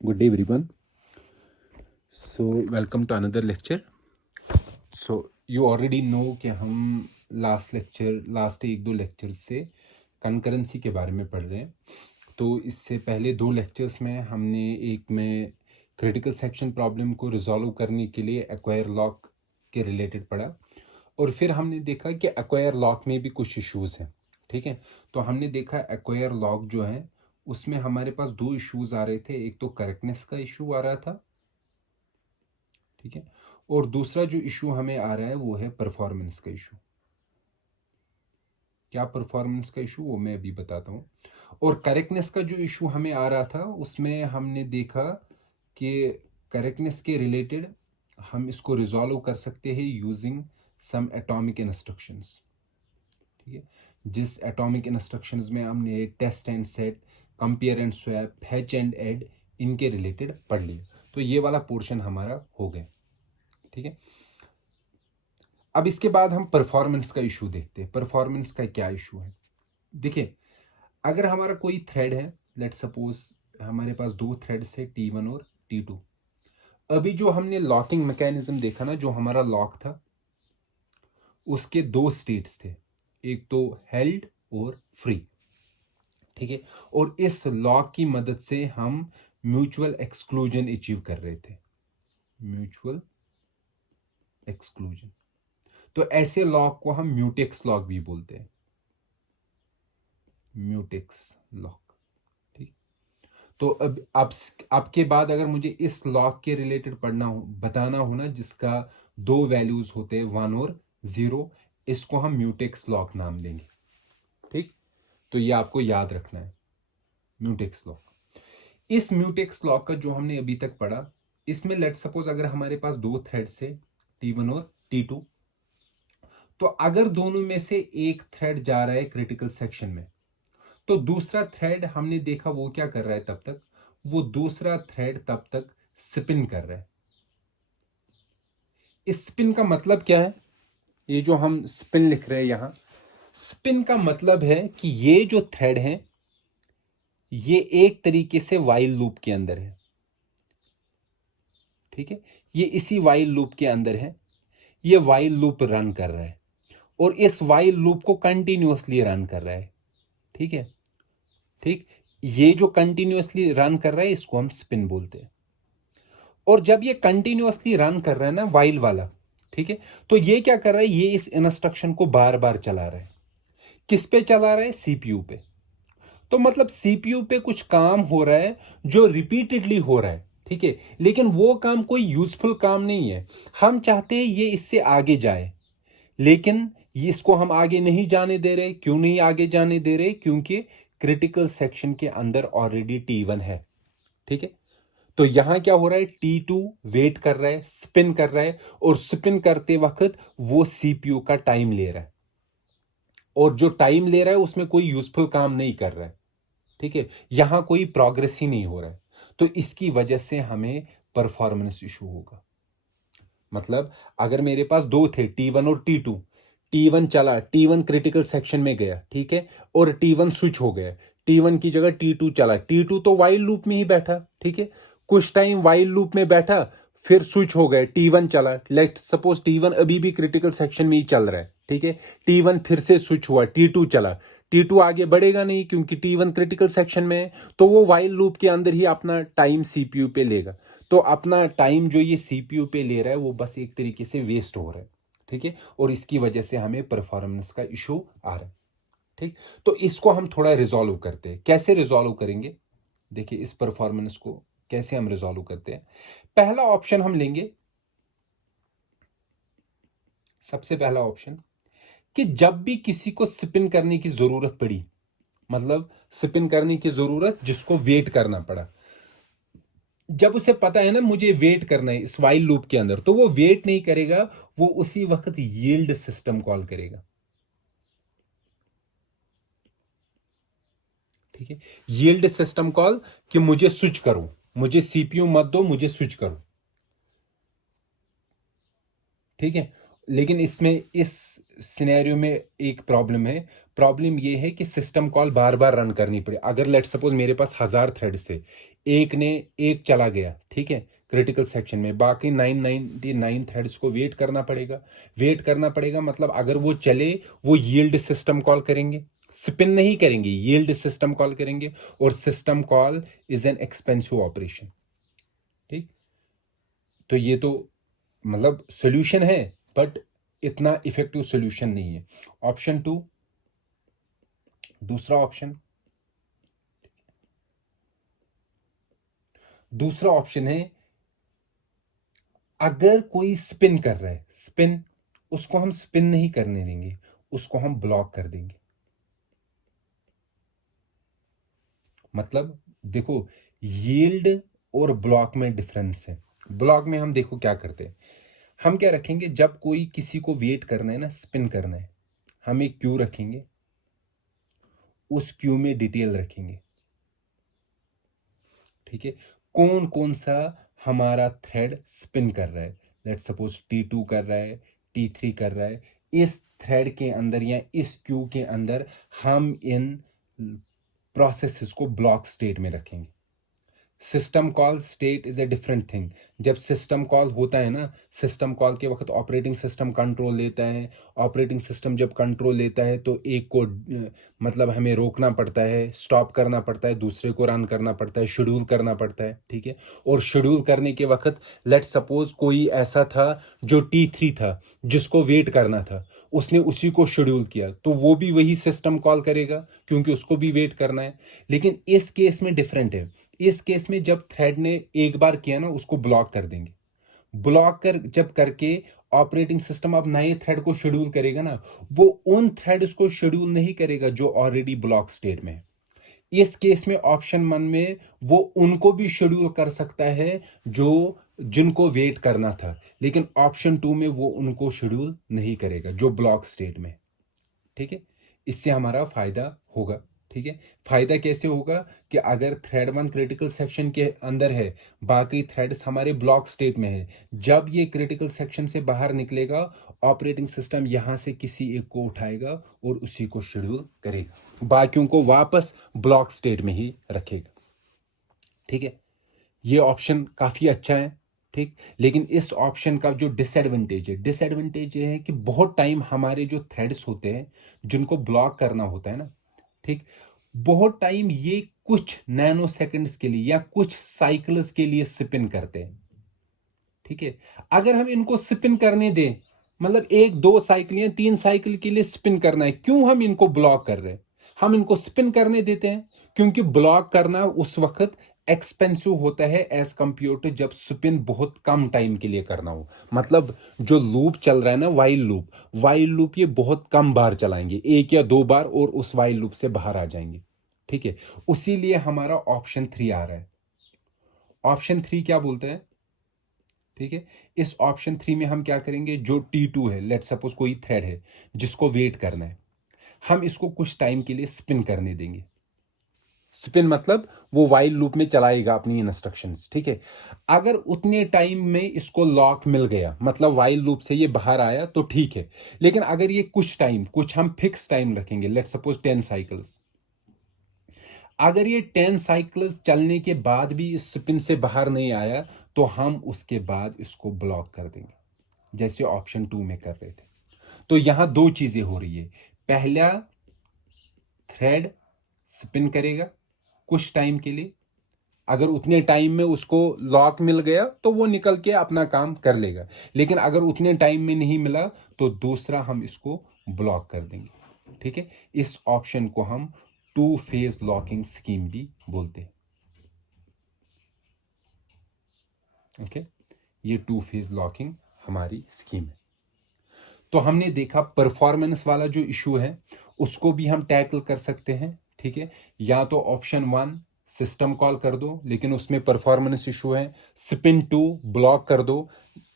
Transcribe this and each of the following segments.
Good day, everyone. So, welcome to another lecture. So, you already know कि हम last एक दो lectures से कंकरेंसी के बारे में पढ़ रहे हैं. तो इससे पहले दो लेक्चर्स में हमने एक में क्रिटिकल सेक्शन प्रॉब्लम को रिजॉल्व करने के लिए एक्वायर लॉक के रिलेटेड पढ़ा, और फिर हमने देखा कि एक्वायर लॉक में भी कुछ इश्यूज़ हैं. ठीक है, तो हमने देखा एक्वायर लॉक जो है उसमें हमारे पास दो इश्यूज आ रहे थे. एक तो करेक्टनेस का इशू आ रहा था, ठीक है, और दूसरा जो इशू हमें आ रहा है वो है परफॉर्मेंस का इशू. क्या परफॉर्मेंस का इशू, वो मैं अभी बताता हूँ. और करेक्टनेस का जो इशू हमें आ रहा था उसमें हमने देखा कि करेक्टनेस के रिलेटेड हम इसको रिजॉल्व कर सकते हैं यूजिंग सम एटॉमिक इंस्ट्रक्शंस. ठीक है, जिस एटॉमिक इंस्ट्रक्शंस में हमने test and set, compare and swap, hatch and add, इनके रिलेटेड पढ़ लिया. तो ये वाला पोर्शन हमारा हो गया. ठीक है, अब इसके बाद हम परफॉर्मेंस का इशू देखते हैं. परफॉर्मेंस का क्या इशू है? देखिए, अगर हमारा कोई थ्रेड है, लेट सपोज हमारे पास दो थ्रेड्स है T1 और T2. अभी जो हमने लॉकिंग मैकेनिज्म देखा ना, जो हमारा लॉक था उसके दो स्टेट्स थे, एक तो हेल्ड और फ्री. ठीक है, और इस लॉक की मदद से हम म्यूचुअल एक्सक्लूजन अचीव कर रहे थे. Mutual exclusion. तो ऐसे लॉक को हम म्यूटेक्स लॉक भी बोलते हैं. Mutex lock. ठीक, तो अब आपके बाद अगर मुझे इस लॉक के रिलेटेड पढ़ना हो, बताना हो ना, जिसका दो वैल्यूज होते हैं 1 और 0, इसको हम म्यूटेक्स लॉक नाम देंगे. ठीक, तो ये आपको याद रखना है, म्यूटेक्स लॉक. इस म्यूटेक्स लॉक का जो हमने अभी तक पढ़ा, इसमें लेट सपोज अगर हमारे पास दो थ्रेड्स है T1 और T2, तो अगर दोनों में से एक थ्रेड जा रहा है क्रिटिकल सेक्शन में, तो दूसरा थ्रेड हमने देखा वो क्या कर रहा है तब तक, वो दूसरा थ्रेड तब तक स्पिन कर रहा है. इस स्पिन का मतलब क्या है? ये जो हम स्पिन लिख रहे हैं यहां, स्पिन का मतलब है कि ये जो थ्रेड है ये एक तरीके से वाइल लूप के अंदर है. ठीक है, ये इसी वाइल लूप के अंदर है. ये वाइल लूप रन कर रहा है और इस वाइल लूप को कंटिन्यूअसली रन कर रहा है. ठीक है, ठीक, ये जो कंटिन्यूअसली रन कर रहा है इसको हम स्पिन बोलते हैं. और जब ये कंटिन्यूअसली रन कर रहा है ना वाइल वाला, ठीक है, तो ये क्या कर रहा है, ये इस इंस्ट्रक्शन को बार बार चला रहा है. किस पे चला रहा है? सीपीयू पे. तो मतलब सीपीयू पे कुछ काम हो रहा है जो रिपीटेडली हो रहा है. ठीक है, लेकिन वो काम कोई यूजफुल काम नहीं है. हम चाहते हैं ये इससे आगे जाए, लेकिन इसको हम आगे नहीं जाने दे रहे. क्यों नहीं आगे जाने दे रहे? क्योंकि क्रिटिकल सेक्शन के अंदर ऑलरेडी T1 है. ठीक है, तो यहां क्या हो रहा है, T2 वेट कर रहा है, स्पिन कर रहा है, और स्पिन करते वक्त वो सीपीयू का टाइम ले रहा है, और जो टाइम ले रहा है उसमें कोई यूजफुल काम नहीं कर रहा है. ठीक है, यहां कोई प्रोग्रेस ही नहीं हो रहा है. तो इसकी वजह से हमें परफॉर्मेंस इशू होगा. मतलब अगर मेरे पास दो थे T1 और T2, T1 चला, T1 क्रिटिकल सेक्शन में गया, ठीक है, और T1 स्विच हो गया, T1 की जगह T2 चला. T2 तो वाइल लूप में ही बैठा. ठीक है, कुछ टाइम वाइल लूप में बैठा, फिर स्विच हो गया, T1 चला. लेट सपोज T1 अभी भी क्रिटिकल सेक्शन में ही चल रहा है. ठीक है, T1 फिर से स्विच हुआ, T2 चला. T2 आगे बढ़ेगा नहीं क्योंकि T1 क्रिटिकल सेक्शन में है, तो वो वाइल लूप के अंदर ही अपना टाइम सीपीयू पे लेगा. तो अपना टाइम जो ये सीपीयू पे ले रहा है वो बस एक तरीके से वेस्ट हो रहा है. ठीक है, और इसकी वजह से हमें परफॉर्मेंस का इशू आ रहा है. ठीक, तो इसको हम थोड़ा रिजॉल्व करते हैं. कैसे रिजॉल्व करेंगे? देखिए, इस परफॉर्मेंस को कैसे हम रिजॉल्व करते हैं. पहला ऑप्शन हम लेंगे, सबसे पहला ऑप्शन, कि जब भी किसी को स्पिन करने की जरूरत पड़ी, मतलब स्पिन करने की जरूरत जिसको वेट करना पड़ा, जब उसे पता है ना मुझे वेट करना है इस वाइल लूप के अंदर, तो वो वेट नहीं करेगा, वो उसी वक्त यील्ड सिस्टम कॉल करेगा. ठीक है, यील्ड सिस्टम कॉल, कि मुझे स्विच करो, मुझे सीपीयू मत दो, मुझे स्विच करो. ठीक है, लेकिन इसमें इस सिनेरियो में एक प्रॉब्लम है. प्रॉब्लम ये है कि सिस्टम कॉल बार बार रन करनी पड़े. अगर लेट सपोज मेरे पास 1000 थ्रेड्स है, एक चला गया, ठीक है, क्रिटिकल सेक्शन में, बाकी 999 थ्रेड्स को वेट करना पड़ेगा। मतलब अगर वो चले, वो यील्ड सिस्टम कॉल करेंगे, स्पिन नहीं करेंगे, यील्ड सिस्टम कॉल करेंगे, और system call is an expensive operation. ठीक, तो ये तो मतलब सोल्यूशन है, बट इतना इफेक्टिव सोल्यूशन नहीं है। ऑप्शन 2, दूसरा ऑप्शन है, अगर कोई स्पिन कर रहा है, स्पिन, उसको हम स्पिन नहीं करने देंगे, उसको हम ब्लॉक कर देंगे। मतलब देखो, यील्ड और ब्लॉक में डिफरेंस है। ब्लॉक में हम देखो क्या करते हैं, हम क्या रखेंगे, जब कोई किसी को वेट करना है ना, स्पिन करना है, हम एक क्यू रखेंगे, उस क्यू में डिटेल रखेंगे, ठीक है, कौन कौन सा हमारा थ्रेड स्पिन कर रहा है। लेट सपोज T2 कर रहा है, T3 कर रहा है, इस थ्रेड के अंदर या इस क्यू के अंदर हम इन प्रोसेसेस को ब्लॉक स्टेट में रखेंगे। System call state is a different thing. जब सिस्टम कॉल होता है ना, सिस्टम कॉल के वक्त ऑपरेटिंग सिस्टम कंट्रोल लेता है। ऑपरेटिंग सिस्टम जब कंट्रोल लेता है तो एक को मतलब हमें रोकना पड़ता है, स्टॉप करना पड़ता है, दूसरे को रन करना पड़ता है, शेड्यूल करना पड़ता है, ठीक है। और शेड्यूल करने के वक्त लेट सपोज कोई ऐसा था जो T3 था, जिसको वेट करना था, उसने उसी को शेड्यूल किया, तो वो भी वही सिस्टम कॉल करेगा, क्योंकि उसको भी वेट करना है। लेकिन इस केस में डिफरेंट है। इस केस में जब थ्रेड ने एक बार किया ना, उसको ब्लॉक कर देंगे। ब्लॉक कर जब करके ऑपरेटिंग सिस्टम अब नए थ्रेड को शेड्यूल करेगा ना, वो उन थ्रेड्स को शेड्यूल नहीं करेगा जो ऑलरेडी ब्लॉक स्टेट में है। इस केस में ऑप्शन 1 में वो उनको भी शेड्यूल कर सकता है जो जिनको वेट करना था, लेकिन ऑप्शन 2 में वो उनको शेड्यूल नहीं करेगा जो ब्लॉक स्टेट में, ठीक है। इससे हमारा फायदा होगा, ठीक है। फायदा कैसे होगा कि अगर थ्रेड 1 क्रिटिकल सेक्शन के अंदर है, बाकी थ्रेड्स हमारे ब्लॉक स्टेट में है, जब ये क्रिटिकल सेक्शन से बाहर निकलेगा, ऑपरेटिंग सिस्टम यहां से किसी एक को उठाएगा और उसी को शेड्यूल करेगा, बाकियों को वापस ब्लॉक स्टेट में ही रखेगा, ठीक है। ये ऑप्शन काफी अच्छा है, ठीक। लेकिन इस ऑप्शन का जो डिसएडवांटेज ये है कि बहुत टाइम हमारे जो थ्रेड्स होते हैं जिनको ब्लॉक करना होता है ना, ठीक, बहुत टाइम ये कुछ नैनो सेकंड्स के लिए या कुछ साइकिल्स के लिए स्पिन करते हैं, ठीक है। अगर हम इनको स्पिन करने दें, मतलब 1-2 साइकिल या 3 साइकिल के लिए स्पिन करना है, क्यों हम इनको ब्लॉक कर रहे हैं? हम इनको स्पिन करने देते हैं क्योंकि ब्लॉक करना उस वक्त एक्सपेंसिव होता है एज कंपेयर टू जब स्पिन बहुत कम टाइम के लिए करना हो। मतलब जो लूप चल रहा है ना, वाइल लूप ये बहुत कम बार चलाएंगे, 1 या 2 बार, और उस वाइल लूप से बाहर आ जाएंगे, ठीक है। उसी लिए हमारा ऑप्शन 3 आ रहा है। ऑप्शन 3 क्या बोलता है, ठीक है। इस ऑप्शन 3 में हम क्या करेंगे, जो T2 है, लेट सपोज कोई थ्रेड है जिसको वेट करना है, हम इसको कुछ टाइम के लिए स्पिन करने देंगे। स्पिन मतलब वो वाइल लूप में चलाएगा अपनी इंस्ट्रक्शंस, ठीक है। अगर उतने टाइम में इसको लॉक मिल गया, मतलब वाइल लूप से ये बाहर आया, तो ठीक है। लेकिन अगर ये कुछ हम फिक्स टाइम रखेंगे, लेट सपोज 10 साइकिल्स, अगर ये 10 साइकिल्स चलने के बाद भी इस स्पिन से बाहर नहीं आया, तो हम उसके बाद इसको ब्लॉक कर देंगे, जैसे ऑप्शन 2 में कर रहे थे। तो यहां 2 चीजें हो रही है। पहला, थ्रेड स्पिन करेगा कुछ टाइम के लिए, अगर उतने टाइम में उसको लॉक मिल गया तो वो निकल के अपना काम कर लेगा। लेकिन अगर उतने टाइम में नहीं मिला, तो दूसरा हम इसको ब्लॉक कर देंगे, ठीक है। इस ऑप्शन को हम 2 फेज लॉकिंग स्कीम भी बोलते हैं, ओके। ये 2 फेज लॉकिंग हमारी स्कीम है। तो हमने देखा परफॉर्मेंस वाला जो इशू है उसको भी हम टैकल कर सकते हैं, ठीक है। या तो ऑप्शन 1 सिस्टम कॉल कर दो, लेकिन उसमें परफॉर्मेंस इशू है, स्पिन 2 ब्लॉक कर दो।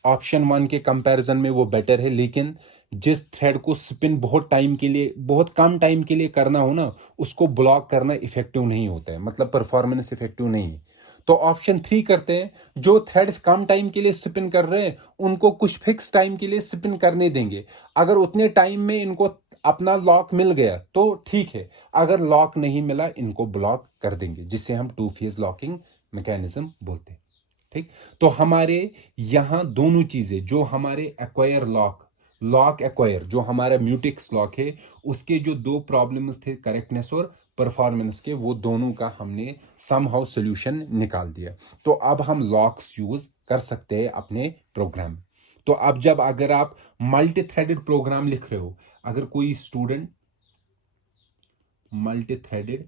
ऑप्शन 1 के कंपैरिजन में वो बेटर है, लेकिन जिस थ्रेड को स्पिन बहुत टाइम के लिए, बहुत कम टाइम के लिए करना हो ना, उसको ब्लॉक करना इफेक्टिव नहीं होता है, मतलब परफॉर्मेंस इफेक्टिव नहीं है। तो ऑप्शन 3 करते हैं, जो थ्रेड्स कम टाइम के लिए स्पिन कर रहे हैं उनको कुछ फिक्स टाइम के लिए स्पिन करने देंगे। अगर उतने टाइम में इनको अपना लॉक मिल गया तो ठीक है, अगर लॉक नहीं मिला इनको ब्लॉक कर देंगे, जिससे हम 2 फेज लॉकिंग मैकेनिज्म बोलते हैं। ठीक, तो हमारे यहाँ दोनों चीजें, जो हमारे एक्वायर लॉक एक्वायर जो हमारा म्यूटेक्स लॉक है, उसके जो दो प्रॉब्लम्स थे, करेक्टनेस और परफॉर्मेंस के, वो दोनों का हमने समहाउ सोल्यूशन निकाल दिया। तो अब हम लॉक्स यूज कर सकते हैं अपने प्रोग्राम। तो अब जब अगर आप मल्टी थ्रेडेड प्रोग्राम लिख रहे हो, अगर कोई स्टूडेंट मल्टी थ्रेडेड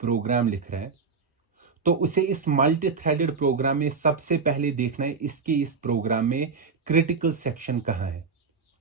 प्रोग्राम लिख रहा है, तो उसे इस मल्टी थ्रेडेड प्रोग्राम में सबसे पहले देखना है इसके इस प्रोग्राम में क्रिटिकल सेक्शन कहाँ है।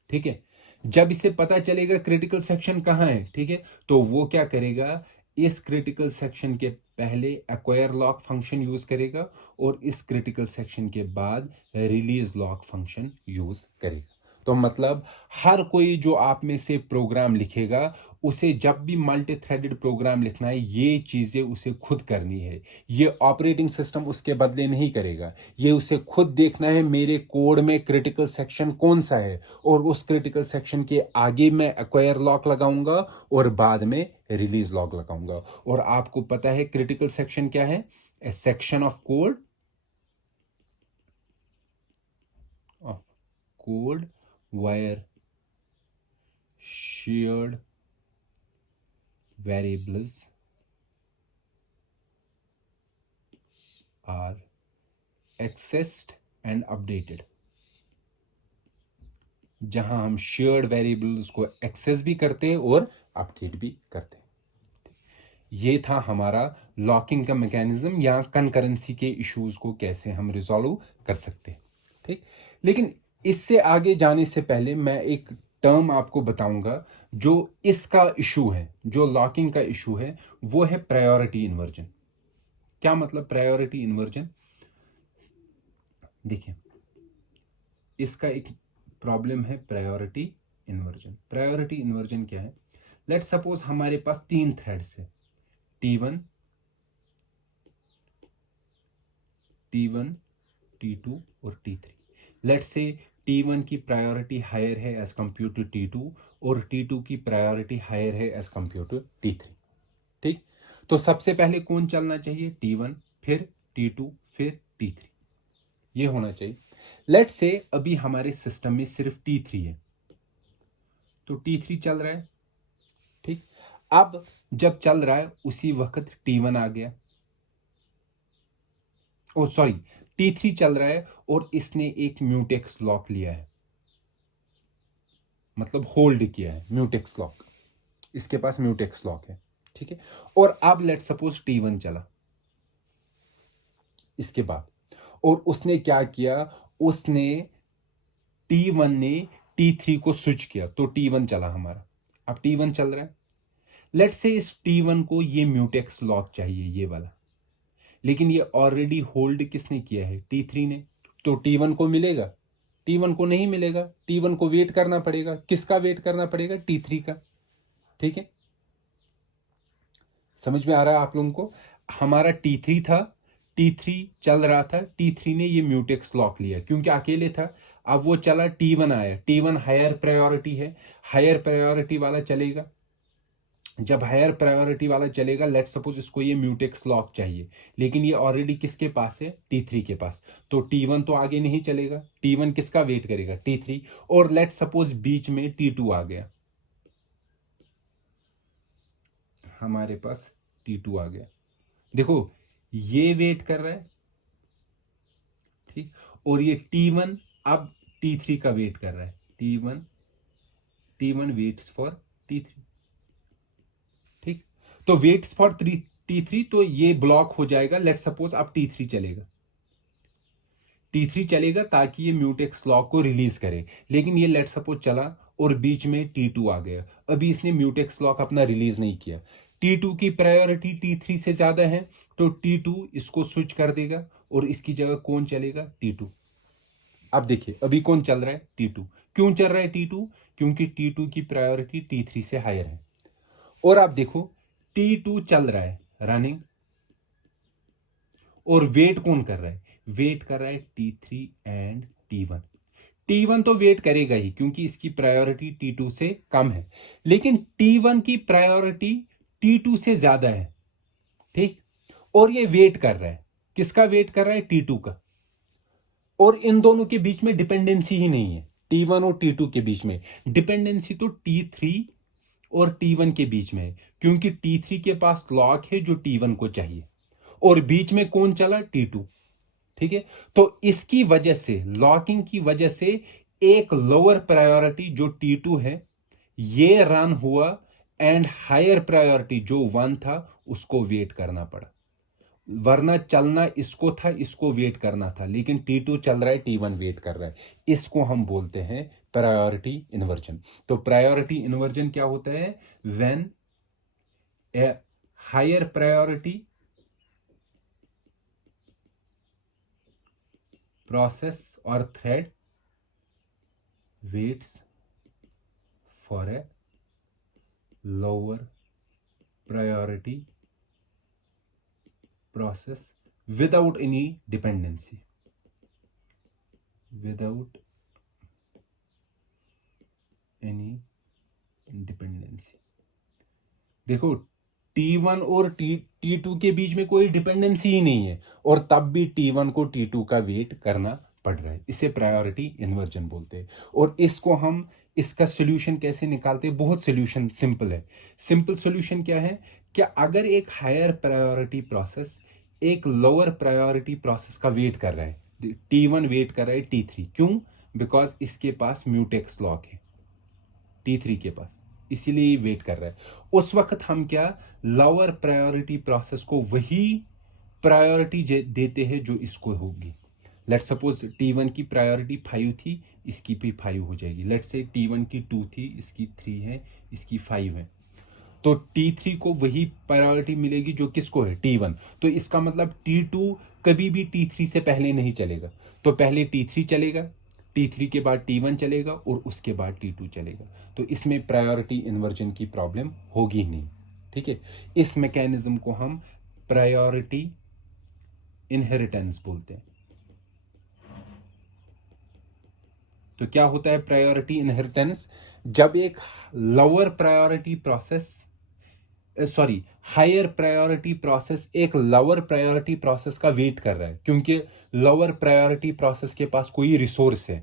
ठीक है, जब इसे पता चलेगा क्रिटिकल सेक्शन कहाँ है, ठीक है, तो वो क्या करेगा, इस क्रिटिकल सेक्शन के पहले एक्वायर लॉक फंक्शन यूज करेगा और इस क्रिटिकल सेक्शन के बाद रिलीज लॉक फंक्शन यूज करेगा। तो मतलब हर कोई जो आप में से प्रोग्राम लिखेगा, उसे जब भी मल्टी थ्रेडेड प्रोग्राम लिखना है, ये चीजें उसे खुद करनी है। ये ऑपरेटिंग सिस्टम उसके बदले नहीं करेगा। ये उसे खुद देखना है मेरे कोड में क्रिटिकल सेक्शन कौन सा है, और उस क्रिटिकल सेक्शन के आगे मैं एक्वायर लॉक लगाऊंगा और बाद में रिलीज लॉक लगाऊंगा। और आपको पता है क्रिटिकल सेक्शन क्या है? A section of code where shared variables are accessed and updated, जहां हम शेयर्ड वेरिएबल्स को एक्सेस भी करते हैं और अपडेट भी करते हैं। ये था हमारा लॉकिंग का मैकेनिज्म, या कंकरेंसी के इश्यूज को कैसे हम रिजॉल्व कर सकते हैं। ठीक, लेकिन इससे आगे जाने से पहले मैं एक टर्म आपको बताऊंगा जो इसका इशू है, जो लॉकिंग का इशू है, वो है प्रायोरिटी इन्वर्जन। क्या मतलब प्रायोरिटी इन्वर्जन? देखिए, इसका एक प्रॉब्लम है प्रायोरिटी इन्वर्जन। प्रायोरिटी इन्वर्जन क्या है? लेट सपोज हमारे पास 3 थ्रेड्स है, T1, T1, T2 और T3। लेट से T1 की प्रायोरिटी हायर है एज कंपेयर टू T2, और T2 की प्रायोरिटी हायर है एज कंपेयर टू T3। ठीक, तो सबसे पहले कौन चलना चाहिए? T1, फिर T2, फिर T3, ये होना चाहिए। लेट से अभी हमारे सिस्टम में सिर्फ T3 है, तो T3 चल रहा है। ठीक, अब जब चल रहा है उसी वक्त T1 आ गया, ओ सॉरी, T3 चल रहा है और इसने एक म्यूटेक्स लॉक लिया है, मतलब होल्ड किया है म्यूटेक्स लॉक, इसके पास म्यूटेक्स लॉक है। ठीक है, और अब लेट सपोज T1 चला इसके बाद, और उसने क्या किया, उसने T1 ने T3 को स्विच किया, तो T1 चला हमारा। अब T1 चल रहा है, लेट से इस T1 को ये म्यूटेक्स लॉक चाहिए, ये वाला, लेकिन ये ऑलरेडी होल्ड किसने किया है? T3 ने। तो T1 को मिलेगा? T1 को नहीं मिलेगा। T1 को वेट करना पड़ेगा। किसका वेट करना पड़ेगा? T3 का। ठीक है, समझ में आ रहा है आप लोगों को? हमारा T3 था, T3 चल रहा था, T3 ने ये म्यूटेक्स लॉक लिया क्योंकि अकेले था। अब वो चला, T1 आया, T1 हायर प्रायोरिटी है, हायर प्रायोरिटी वाला चलेगा। जब हायर प्रायोरिटी वाला चलेगा, लेट सपोज इसको ये म्यूटेक्स लॉक चाहिए, लेकिन ये ऑलरेडी किसके पास है? T3 के पास। तो T1 तो आगे नहीं चलेगा, T1 किसका वेट करेगा? T3। और लेट सपोज बीच में T2 आ गया, हमारे पास T2 आ गया, देखो ये वेट कर रहा है, ठीक, और ये T1 अब T3 का वेट कर रहा है। T1 waits for T3। ठीक, तो वेट्स फॉर T3, तो ये ब्लॉक हो जाएगा। लेट सपोज अब T3 चलेगा, T3 चलेगा ताकि ये म्यूटेक्स लॉक को रिलीज करे, लेकिन ये लेट सपोज चला और बीच में T2 आ गया, अभी इसने म्यूटेक्स लॉक अपना रिलीज नहीं किया। T2 की प्रायोरिटी T3 से ज्यादा है, तो T2 इसको स्विच कर देगा और इसकी जगह कौन चलेगा? T2। अब देखिए अभी कौन चल रहा है? T2। क्यों चल रहा है T2? क्योंकि T2 की प्रायोरिटी T3 से हायर है। और आप देखो T2 चल रहा है रनिंग, और वेट कौन कर रहा है? वेट कर रहा है T3 एंड T1। T1 तो वेट करेगा ही क्योंकि इसकी प्रायोरिटी T2 से कम है, लेकिन T1 की प्रायोरिटी T2 से ज्यादा है। ठीक, और ये वेट कर रहा है, किसका वेट कर रहा है? T2 का। और इन दोनों के बीच में डिपेंडेंसी ही नहीं है, T1 और T2 के बीच में डिपेंडेंसी तो T3 और T1 के बीच में है, क्योंकि T3 के पास लॉक है जो T1 को चाहिए, और बीच में कौन चला? T2। ठीक है, तो इसकी वजह से, लॉकिंग की वजह से, एक लोअर प्रायोरिटी जो T2 है ये रन हुआ, एंड हायर प्रायोरिटी जो 1 था उसको वेट करना पड़ा। वरना चलना इसको था, इसको वेट करना था, लेकिन T2 चल रहा है, T1 वेट कर रहा है। इसको हम बोलते हैं प्रायोरिटी इन्वर्जन। तो प्रायोरिटी इन्वर्जन क्या होता है? When a higher priority process or thread waits for a lower priority process without any dependency, without any dependency। देखो, T1 और T2 के बीच में कोई डिपेंडेंसी ही नहीं है, और तब भी T1 को T2 का वेट करना पड़ रहा है। इसे प्रायोरिटी इन्वर्जन बोलते हैं। और इसको हम, इसका सोल्यूशन कैसे निकालते हैं? बहुत सोल्यूशन सिंपल है। सिंपल सोल्यूशन क्या है? कि अगर एक हायर प्रायोरिटी प्रोसेस एक लोअर प्रायोरिटी प्रोसेस का वेट कर रहा है, T1 वेट कर रहा है T3, क्यों? बिकॉज इसके पास म्यूटेक्स लॉक है T3 के पास, इसीलिए वेट कर रहा है। उस वक्त हम क्या, लोअर प्रायोरिटी प्रोसेस को वही प्रायोरिटी देते हैं जो इसको होगी। लेट सपोज T1 की प्रायोरिटी 5 थी, इसकी भी 5 हो जाएगी। लेट से T1 की 2 थी, इसकी 3 है, इसकी 5 है, तो T3 को वही प्रायोरिटी मिलेगी जो किसको है? T1। तो इसका मतलब T2 कभी भी T3 से पहले नहीं चलेगा, तो पहले T3 चलेगा, T3 के बाद T1 चलेगा, और उसके बाद T2 चलेगा। तो इसमें प्रायोरिटी इन्वर्जन की प्रॉब्लम होगी ही नहीं। ठीक है, इस मैकेनिज्म को हम प्रायोरिटी इनहेरिटेंस बोलते हैं। तो क्या होता है प्रायोरिटी इनहेरिटेंस? जब एक lower priority process, sorry, higher priority process एक लोअर प्रायोरिटी प्रोसेस का वेट कर रहा है, क्योंकि लोअर प्रायोरिटी प्रोसेस के पास कोई रिसोर्स है,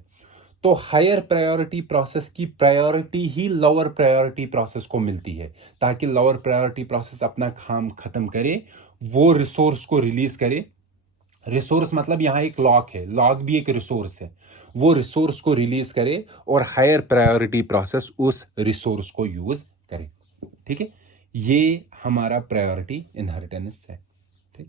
तो हायर प्रायोरिटी प्रोसेस की प्रायोरिटी ही लोअर प्रायोरिटी प्रोसेस को मिलती है, ताकि लोअर प्रायोरिटी प्रोसेस अपना काम खत्म करे, वो रिसोर्स को रिलीज करे। रिसोर्स मतलब यहां एक लॉक है, लॉक भी एक रिसोर्स है, वो रिसोर्स को रिलीज करे और हायर प्रायोरिटी प्रोसेस उस रिसोर्स को यूज करे। ठीक है, ये हमारा प्रायोरिटी इनहेरिटेंस है। ठीक,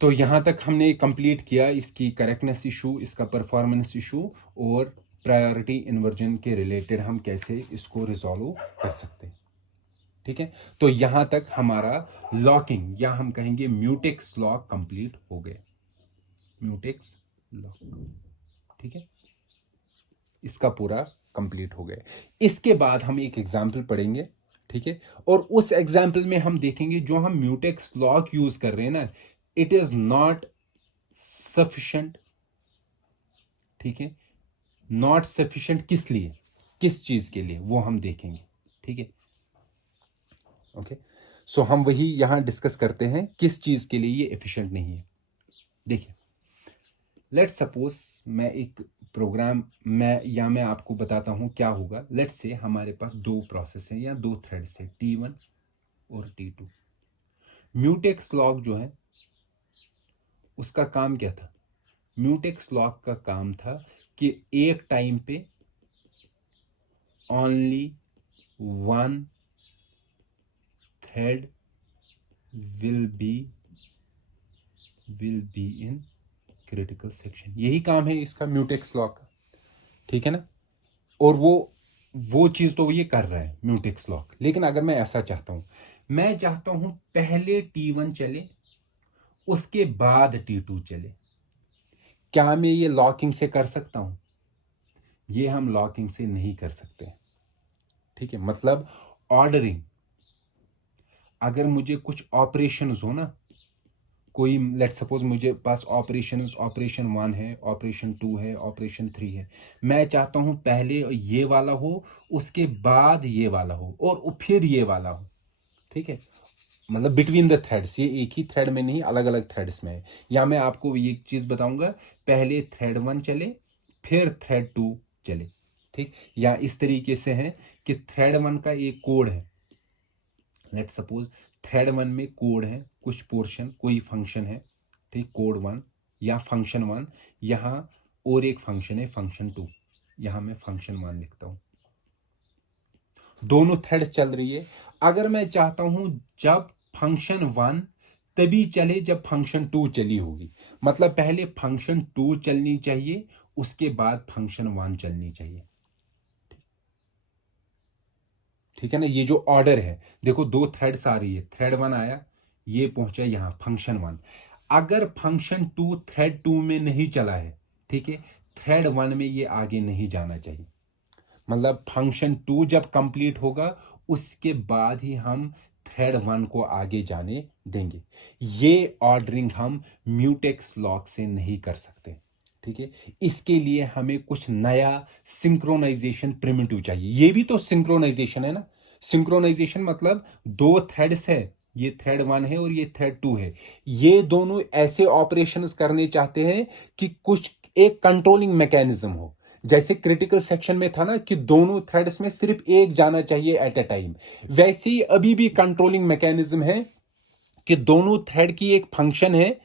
तो यहां तक हमने कंप्लीट किया इसकी करेक्टनेस इशू, इसका परफॉर्मेंस इशू, और प्रायोरिटी इन्वर्जन के रिलेटेड हम कैसे इसको रिजॉल्व कर सकते हैं। ठीक है, तो यहां तक हमारा लॉकिंग, या हम कहेंगे म्यूटेक्स लॉक कंप्लीट हो गया। म्यूटेक्स लॉक, ठीक है, इसका पूरा कंप्लीट हो गया। इसके बाद हम एक एग्जाम्पल पढ़ेंगे। ठीक है, और उस एग्जाम्पल में हम देखेंगे जो हम म्यूटेक्स लॉक यूज कर रहे हैं ना, इट इज नॉट सफिशिएंट। ठीक है, नॉट सफिशिएंट किस लिए, किस चीज के लिए, वो हम देखेंगे। ठीक है, ओके, सो हम वही यहां डिस्कस करते हैं किस चीज के लिए ये एफिशिएंट नहीं है। देखिए, लेट सपोज मैं एक प्रोग्राम, मैं आपको बताता हूं क्या होगा। लेट से हमारे पास दो प्रोसेस हैं या दो थ्रेड्स हैं, T1 और T2। म्यूटेक्स लॉक जो है उसका काम क्या था? म्यूटेक्स लॉक का काम था कि एक टाइम पे only one thread will be in critical section. यही काम है इसका, म्यूटेक्स लॉक का। ठीक है ना, और वो चीज तो ये कर रहा है म्यूटेक्स लॉक। लेकिन अगर मैं ऐसा चाहता हूं, मैं चाहता हूं पहले T1 चले, उसके बाद T2 चले, क्या मैं ये लॉकिंग से कर सकता हूं? ये हम लॉकिंग से नहीं कर सकते। ठीक है, मतलब ऑर्डरिंग, अगर मुझे कुछ ऑपरेशंस हो ना, कोई लेट सपोज मुझे पास ऑपरेशन 1 है, ऑपरेशन 2 है, ऑपरेशन 3 है, मैं चाहता हूं पहले ये वाला हो, उसके बाद ये वाला हो, और फिर ये वाला हो। ठीक है, मतलब बिटवीन द थ्रेड्स, ये एक ही थ्रेड में नहीं, अलग अलग थ्रेड्स में है। या मैं आपको ये चीज बताऊंगा, पहले थ्रेड 1 चले फिर थ्रेड 2 चले, ठीक। या इस तरीके से है कि थ्रेड 1 का एक कोड है, लेट सपोज थ्रेड 1 में कोड है, कुछ पोर्शन, कोई फंक्शन है, ठीक, कोड 1 या फंक्शन 1, यहाँ और एक फंक्शन है फंक्शन 2, यहाँ मैं फंक्शन 1 लिखता हूँ, दोनों थ्रेड्स चल रही है। अगर मैं चाहता हूं जब फंक्शन 1 तभी चले जब फंक्शन 2 चली होगी, मतलब पहले फंक्शन 2 चलनी चाहिए, उसके बाद फंक्शन 1 चलनी चाहिए, ठीक है ना। ये जो ऑर्डर है, देखो दो थ्रेड्स आ रही है, थ्रेड 1 आया, ये पहुंचा यहां फंक्शन 1। अगर फंक्शन 2 थ्रेड 2 में नहीं चला है, ठीक है, थ्रेड 1 में ये आगे नहीं जाना चाहिए। मतलब फंक्शन 2 जब कंप्लीट होगा उसके बाद ही हम थ्रेड 1 को आगे जाने देंगे। ये ऑर्डरिंग हम म्यूटेक्स लॉक से नहीं कर सकते, ठीक है। इसके लिए हमें कुछ नया सिंक्रोनाइजेशन प्रिमिटिव चाहिए। ये भी तो सिंक्रोनाइजेशन है ना। सिंक्रोनाइजेशन मतलब दो थ्रेड्स है, ये थ्रेड 1 है और ये थ्रेड 2 है, ये दोनों ऐसे ऑपरेशंस करने चाहते हैं कि कुछ एक कंट्रोलिंग मैकेनिज्म हो। जैसे क्रिटिकल सेक्शन में था ना कि दोनों थ्रेड्स में सिर्फ एक जाना चाहिए एट अ टाइम, वैसे ही अभी भी कंट्रोलिंग मैकेनिज्म है कि दोनों थ्रेड की एक फंक्शन है,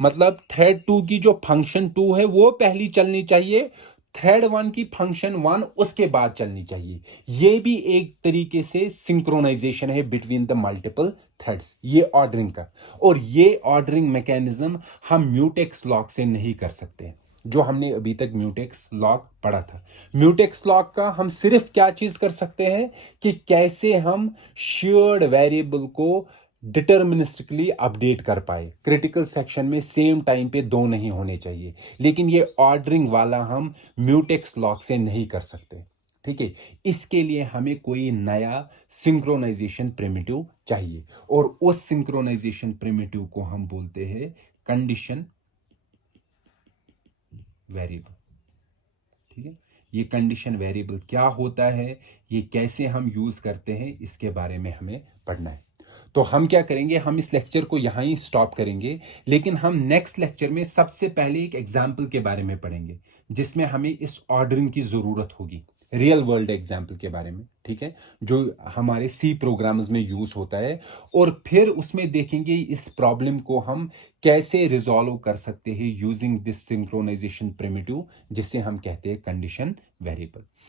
मतलब थ्रेड 2 की जो फंक्शन 2 है वो पहली चलनी चाहिए, थ्रेड 1 की फंक्शन 1 उसके बाद चलनी चाहिए। ये भी एक तरीके से सिंक्रोनाइजेशन है बिटवीन द मल्टीपल थ्रेड्स, ये ऑर्डरिंग का। और ये ऑर्डरिंग मैकेनिज्म हम म्यूटेक्स लॉक से नहीं कर सकते, जो हमने अभी तक म्यूटेक्स लॉक पढ़ा था। म्यूटेक्स लॉक का हम सिर्फ क्या चीज कर सकते हैं कि कैसे हम शेयर्ड वेरिएबल को डिटर्मिनिस्टिकली अपडेट कर पाए। क्रिटिकल सेक्शन में सेम टाइम पे दो नहीं होने चाहिए, लेकिन ये ऑर्डरिंग वाला हम म्यूटेक्स लॉक से नहीं कर सकते, ठीक है। इसके लिए हमें कोई नया सिंक्रोनाइजेशन प्रिमिटिव चाहिए, और उस सिंक्रोनाइजेशन प्रिमिटिव को हम बोलते हैं कंडीशन वेरिएबल, ठीक है। ये कंडीशन वेरिएबल क्या होता है, ये कैसे हम यूज करते हैं, इसके बारे में हमें पढ़ना है। तो हम क्या करेंगे, हम इस लेक्चर को यहां ही स्टॉप करेंगे, लेकिन हम नेक्स्ट लेक्चर में सबसे पहले एक एग्जाम्पल के बारे में पढ़ेंगे जिसमें हमें इस ऑर्डरिंग की जरूरत होगी, रियल वर्ल्ड एग्जाम्पल के बारे में, ठीक है, जो हमारे सी प्रोग्राम्स में यूज होता है। और फिर उसमें देखेंगे इस प्रॉब्लम को हम कैसे रिजॉल्व कर सकते हैं यूजिंग दिस सिंक्रोनाइजेशन प्रिमिटिव, जिसे हम कहते हैं कंडीशन वेरिएबल।